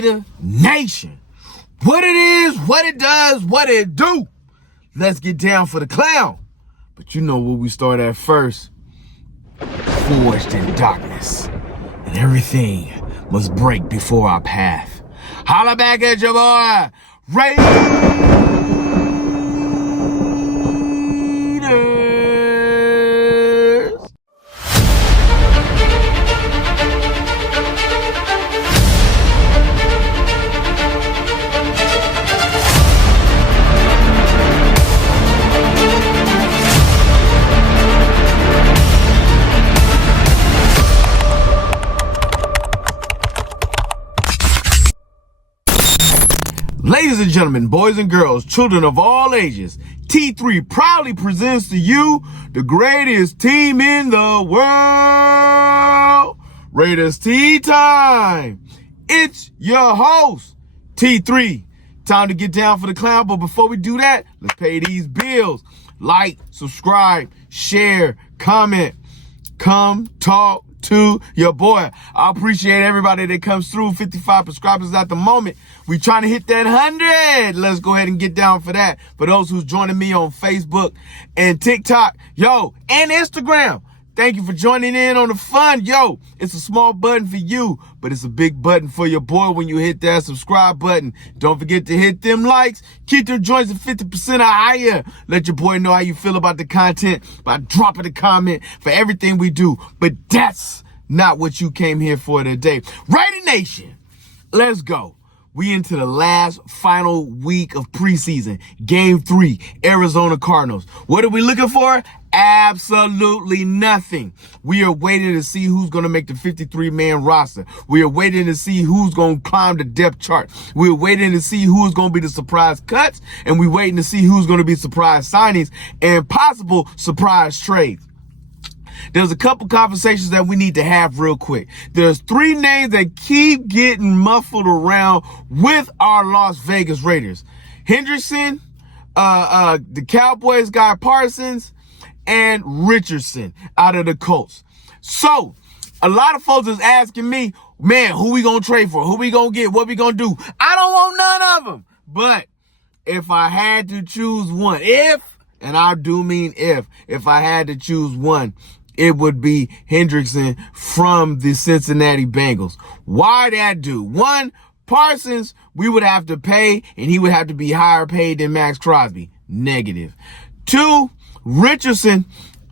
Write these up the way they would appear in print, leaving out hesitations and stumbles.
Raider Nation. What it is, what it does, what it do. Let's get down for the clown. But you know where we start at first. Forged in darkness. And everything must break before our path. Holla back at your boy, Raider. Ladies and gentlemen, boys and girls, children of all ages, T3 proudly presents to you the greatest team in the world. Raiders Tea Time. It's your host, T3. Time to get down for the clown, but before we do that, let's pay these bills. Like, subscribe, share, comment, come talk to your boy. I appreciate everybody that comes through. 55 subscribers at the moment. We trying to hit that 100. Let's go ahead and get down for that. For those who's joining me on Facebook and TikTok, yo, and Instagram, thank you for joining in on the fun. Yo, it's a small button for you, but it's a big button for your boy when you hit that subscribe button. Don't forget to hit them likes. Keep them joints at 50% or higher. Let your boy know how you feel about the content by dropping a comment for everything we do. But that's not what you came here for today. Raider Nation, let's go. We into the last final week of preseason. Game 3, Arizona Cardinals. What are we looking for? Absolutely nothing. We are waiting to see who's going to make the 53-man roster. We are waiting to see who's going to climb the depth chart. We're waiting to see who's going to be the surprise cuts, and we're waiting to see who's going to be surprise signings and possible surprise trades. There's a couple conversations that we need to have real quick. There's 3 names that keep getting muffled around with our Las Vegas Raiders. Hendrickson, the Cowboys guy Parsons, and Richardson out of the Colts. So, a lot of folks is asking me, man, who we gonna trade for? Who we gonna get? What we gonna do? I don't want none of them. But if I had to choose one, and I do mean if I had to choose one, it would be Hendrickson from the Cincinnati Bengals. Why that dude? One, Parsons, we would have to pay, and he would have to be higher paid than Max Crosby. Negative. 2, Richardson,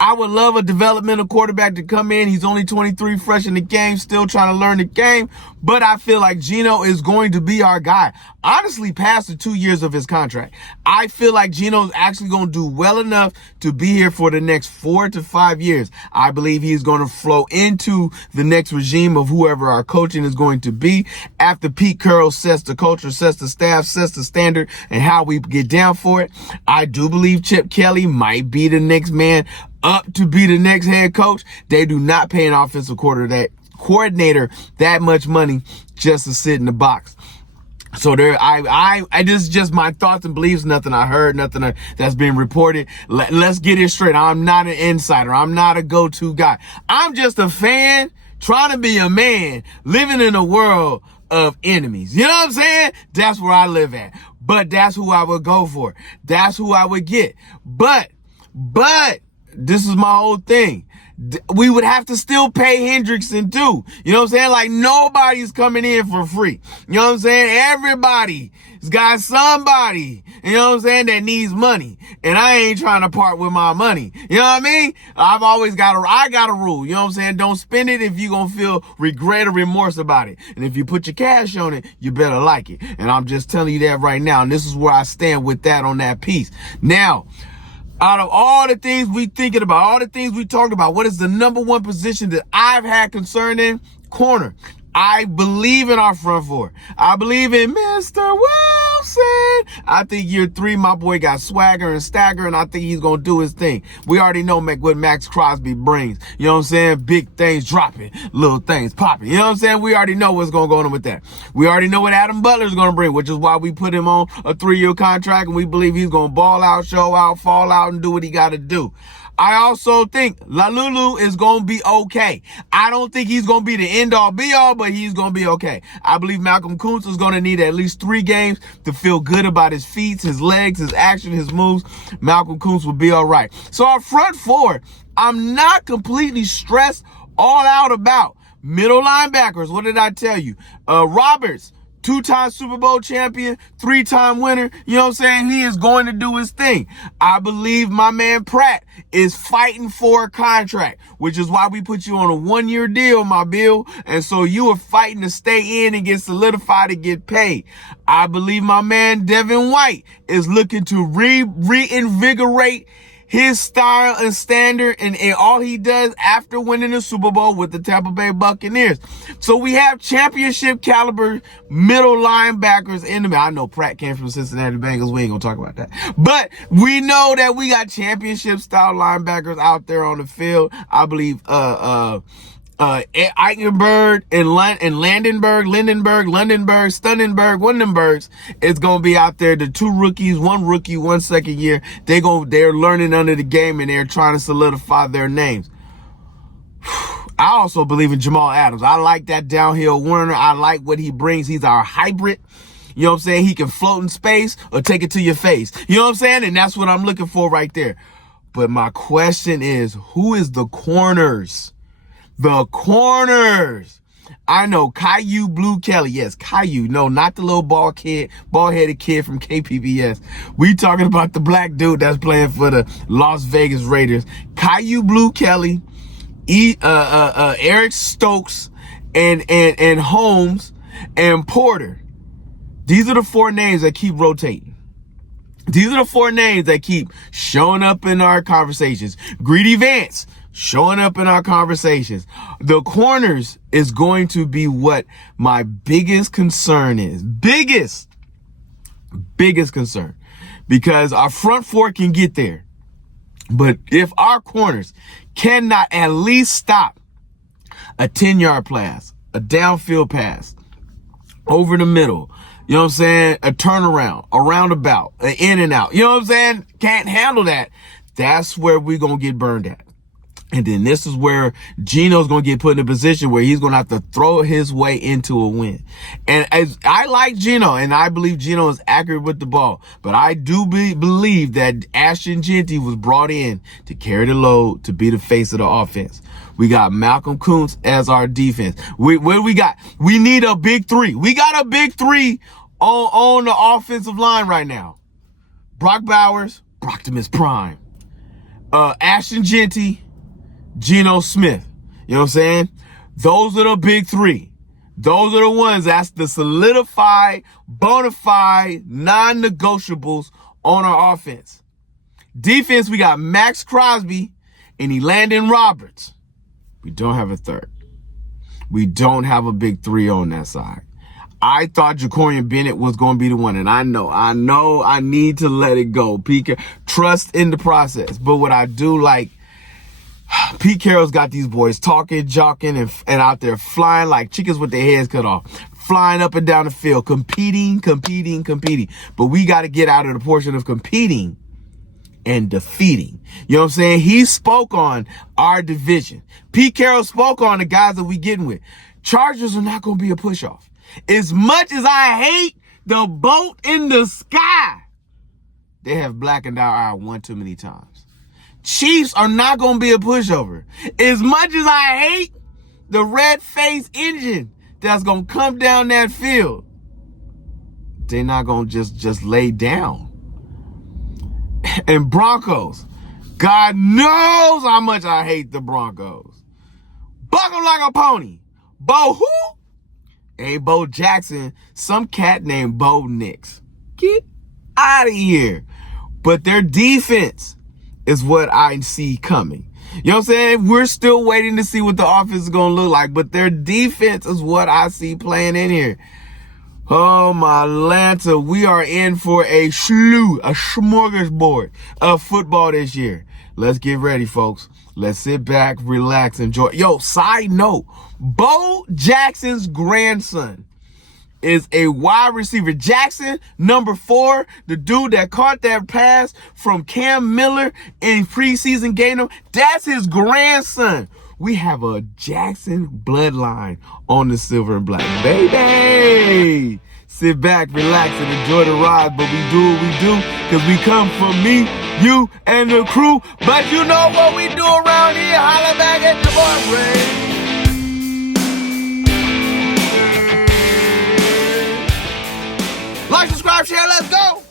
I would love a developmental quarterback to come in. He's only 23, fresh in the game, still trying to learn the game. But I feel like Geno is going to be our guy. Honestly, past the 2 years of his contract, I feel like Geno's actually going to do well enough to be here for the next 4 to 5 years. I believe he's going to flow into the next regime of whoever our coaching is going to be. After Pete Carroll sets the culture, sets the staff, sets the standard, and how we get down for it, I do believe Chip Kelly might be the next man up to be the next head coach. They do not pay an offensive coordinator that much money just to sit in the box. So this is just my thoughts and beliefs, nothing I heard, nothing that's been reported. Let's get it straight. I'm not an insider. I'm not a go-to guy. I'm just a fan trying to be a man living in a world of enemies. You know what I'm saying? That's where I live at. But that's who I would go for. That's who I would get. But this is my whole thing. We would have to still pay Hendrickson too. You know what I'm saying? Like, nobody's coming in for free. You know what I'm saying? Everybody's got somebody, you know what I'm saying, that needs money. And I ain't trying to part with my money. You know what I mean? I got a rule. You know what I'm saying? Don't spend it if you're going to feel regret or remorse about it. And if you put your cash on it, you better like it. And I'm just telling you that right now. And this is where I stand with that on that piece. Now, out of all the things we thinking about, all the things we talked about, what is the number one position that I've had concern in? Corner. I believe in our front four. I believe in Mr. Wilson. I think year 3, my boy got swagger and stagger, and I think he's going to do his thing. We already know what Max Crosby brings. You know what I'm saying? Big things dropping, little things popping. You know what I'm saying? We already know what's going to go on with that. We already know what Adam Butler's going to bring, which is why we put him on a 3-year contract, and we believe he's going to ball out, show out, fall out, and do what he got to do. I also think Lalulu is going to be okay. I don't think he's going to be the end-all, be-all, but he's going to be okay. I believe Malcolm Kuntz is going to need at least 3 games to feel good about his feet, his legs, his action, his moves. Malcolm Kuntz will be all right. So our front four, I'm not completely stressed all out about. Middle linebackers, what did I tell you? Roberts, 2-time Super Bowl champion, 3-time winner. You know what I'm saying? He is going to do his thing. I believe my man Pratt is fighting for a contract, which is why we put you on a 1-year deal, my Bill. And so you are fighting to stay in and get solidified and get paid. I believe my man Devin White is looking to reinvigorate his style and standard and all he does after winning the Super Bowl with the Tampa Bay Buccaneers. So we have championship caliber middle linebackers in the middle. I know Pratt came from Cincinnati Bengals. We ain't gonna talk about that. But we know that we got championship style linebackers out there on the field. I believe Eichenberg and Lundenberg is going to be out there. The 2 rookies, 1 rookie, 1 second year. They're learning under the game and they're trying to solidify their names. I also believe in Jamal Adams. I like that downhill runner. I like what he brings. He's our hybrid. You know what I'm saying? He can float in space or take it to your face. You know what I'm saying? And that's what I'm looking for right there. But my question is, who is the corners? The corners. I know Caillou Blue Kelly. Yes, Caillou. No, not the little bald-headed kid from KPBS. We talking about the black dude that's playing for the Las Vegas Raiders. Caillou Blue Kelly, Eric Stokes, and Holmes and Porter. These are the 4 names that keep rotating. These are the 4 names that keep showing up in our conversations. Greedy Vance showing up in our conversations. The corners is going to be what my biggest concern is. Biggest concern. Because our front 4 can get there. But if our corners cannot at least stop a 10-yard pass, a downfield pass, over the middle, you know what I'm saying, a turnaround, a roundabout, an in and out, you know what I'm saying, can't handle that, that's where we're going to get burned at. And then this is where Geno's going to get put in a position where he's going to have to throw his way into a win. And as I like Geno, and I believe Geno is accurate with the ball, but I do believe that Ashton Jeanty was brought in to carry the load, to be the face of the offense. We got Malcolm Kuntz as our defense. What do we got? We need a big 3. We got a big 3 on the offensive line right now. Brock Bowers, Brocktimus Prime. Ashton Jeanty, Geno Smith. You know what I'm saying? Those are the big 3. Those are the ones, that's the solidified, bona fide, non-negotiables on our offense. Defense, we got Max Crosby and Elandon Roberts. We don't have a 3rd. We don't have a big 3 on that side. I thought Jacorian Bennett was going to be the one, and I know I need to let it go. Trust in the process. But what I do like, Pete Carroll's got these boys talking, jockeying, and out there flying like chickens with their heads cut off, flying up and down the field, competing. But we got to get out of the portion of competing and defeating. You know what I'm saying? He spoke on our division. Pete Carroll spoke on the guys that we getting with. Chargers are not going to be a push-off. As much as I hate the boat in the sky, they have blackened our eye one too many times. Chiefs are not going to be a pushover. As much as I hate the red-faced engine that's going to come down that field, they're not going to just lay down. And Broncos, God knows how much I hate the Broncos. Buckle like a pony. Bo who? Ain't Bo Jackson, some cat named Bo Nix. Get out of here. But their defense is what I see coming. You know what I'm saying? We're still waiting to see what the offense is going to look like, but their defense is what I see playing in here. Oh, my Lanta, we are in for a smorgasbord of football this year. Let's get ready, folks. Let's sit back, relax, enjoy. Yo, side note, Bo Jackson's grandson is a wide receiver. Jackson, number 4, the dude that caught that pass from Cam Miller in preseason game, that's his grandson. We have a Jackson bloodline on the silver and black, baby. Sit back, relax, and enjoy the ride, but we do what we do because we come from me, you, and the crew. But you know what we do around here. Holla back at your boy Ray. Like, subscribe, share, let's go.